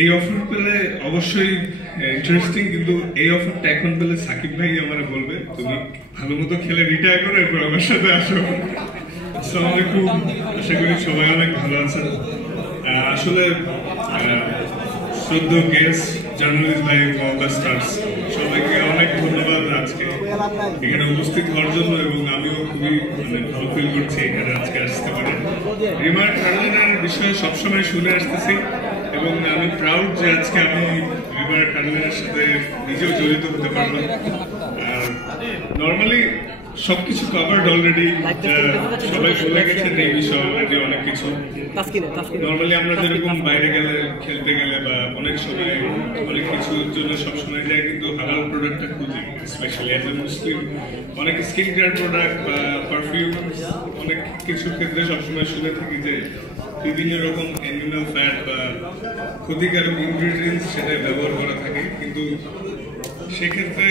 এই অফার পেলে অবশ্যই ইন্টারেস্টিং, কিন্তু এই অফারটা এখন পেলে সাকিব ভাই আমার বলবে তুমি ভালো মতো খেলে রিটায়ার করে এরপর আমার সাথে আসো। আসসালামু আলাইকুম, আশা করি সবাই অনেক ভালো আছেন। আসলে শ্রদ্ধেয় গেস্ট, জার্নালিস্ট ভাই, স্টার্স সবাইকে অনেক ধন্যবাদ আজকে এখানে উপস্থিত হওয়ার জন্য, এবং আমিও খুবই ভালো ফিল করছি এখানে আজকে আসতে পারে। রিমার কার্লিনের বিষয়ে সবসময় শুনে আসতেছি এবং আমি প্রাউড যে আজকে আমি রিমার কার্লিনের সাথে নিজেও জড়িত হতে পারলাম। আর নর্মালি সবকিছু কভারড অলরেডি, সবাই বলে গেছেন এই বিষয়ে অলরেডি অনেক কিছু। নর্মালি আমরা যেরকম বাইরে গেলে খেলতে গেলে বা অনেক সময় অনেক কিছুর জন্য সবসময় যাই, কিন্তু হালাল প্রোডাক্টটা খুঁজি, স্পেশালি অ্যাজ এ মুসলিম। অনেক স্কিন কেয়ার প্রোডাক্ট বা পারফিউম, অনেক কিছুর ক্ষেত্রে সবসময় শুনে থাকি যে বিভিন্ন রকম অ্যানিমাল ফ্যাট বা ক্ষতিকারক ইনগ্রিডিয়েন্টস সেটা ব্যবহার করা থাকে, কিন্তু সেক্ষেত্রে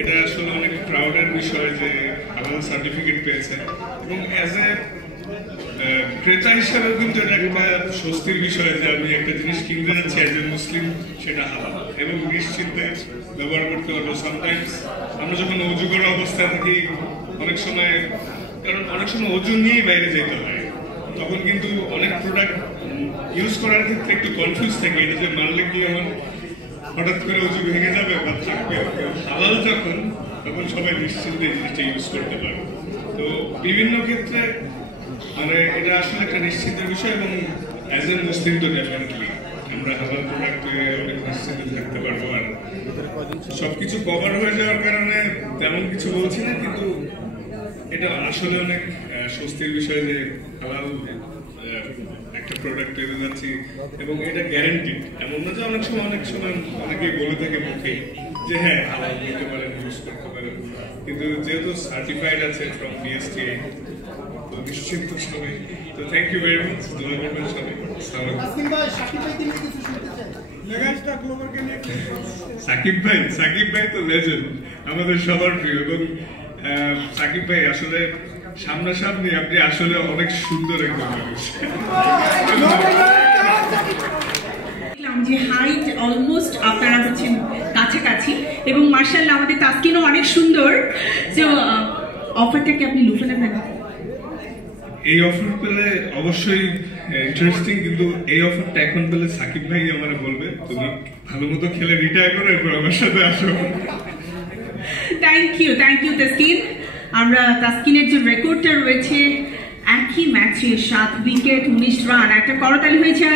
এটা আসলে অনেক প্রাউডের বিষয় যে হালাল সার্টিফিকেট পেয়েছে, এবং অ্যাজ এ ক্রেতা হিসাবেও কিন্তু এটা একটা স্বস্তির বিষয় যে আমি একটা জিনিস কিনতে যাচ্ছি অ্যাজ এ মুসলিম, সেটা হালাল এবং নিশ্চিন্তে ব্যবহার করতে পারবো। সামটাইমস আমরা যখন অজু করা অবস্থায় থাকি অনেক সময়, কারণ অনেক সময় অজু নিয়েই বাইরে যেতে হয়, তখন কিন্তু অনেক প্রোডাক্ট ইউজ করার ক্ষেত্রে একটু কনফিউজ থাকে, এটা যে মানলে কি আমার হঠাৎ করে অজু ভেঙে যাবে বা থাকবে। হালাল যখন, তখন সবাই নিশ্চিন্তে জিনিসটা ইউজ করতে পারে। তো বিভিন্ন ক্ষেত্রে এটা আসলে একটা নিশ্চিন্তের বিষয়, এবং অ্যাজ এ মুসলিম তো ডেফিনেটলি আমরা হালাল প্রোডাক্টে অনেক নিশ্চিন্তে থাকতে পারবো। আর সবকিছু কভার হয়ে যাওয়ার কারণে তেমন কিছু বলছি না, কিন্তু এটা আসলে অনেক স্বস্তির বিষয় যে হালাল একটা প্রোডাক্ট পেয়ে যাচ্ছি, এবং এটা গ্যারান্টিড। এমন না যে অনেক সময় অনেকেই বলে থাকে মুখে যে হ্যাঁ হালাল নিতে পারেন, ইউজ করতে পারেন, কিন্তু যেহেতু সার্টিফাইড আছে ফ্রম বিএসটিআই, তো নিশ্চিন্ত সবাই। তো থ্যাংক ইউ ভেরি মাচ, দোয়া করবেন সবাই। সাকিব ভাই তো লেজেন্ড, আমাদের সবার প্রিয়, এবং সাকিব ভাই আসলে সামনাসামনি আপনি আসলে অনেক সুন্দর একজন মানুষ। যে হাইট অলমোস্ট আপনারা হচ্ছেন কাছাকাছি, এবং মার্শাল্লাহ আমাদের তাসকিনও অনেক সুন্দর। তো অফারটাকে আপনি লুফে নেবেন? এই অফার পেলে অবশ্যই ইন্টারেস্টিং, কিন্তু এই অফারটা এখন পেলে সাকিব ভাই আমার বলবে তুমি ভালো মতো খেলে রিটায়ার করে এরপর আমার সাথে আসো। Thank you Taskin. আমরা তাসকিনের যে রেকর্ডটা রয়েছে একই ম্যাচে 7 উইকেট 19 রান, একটা করতালি হয়েছে।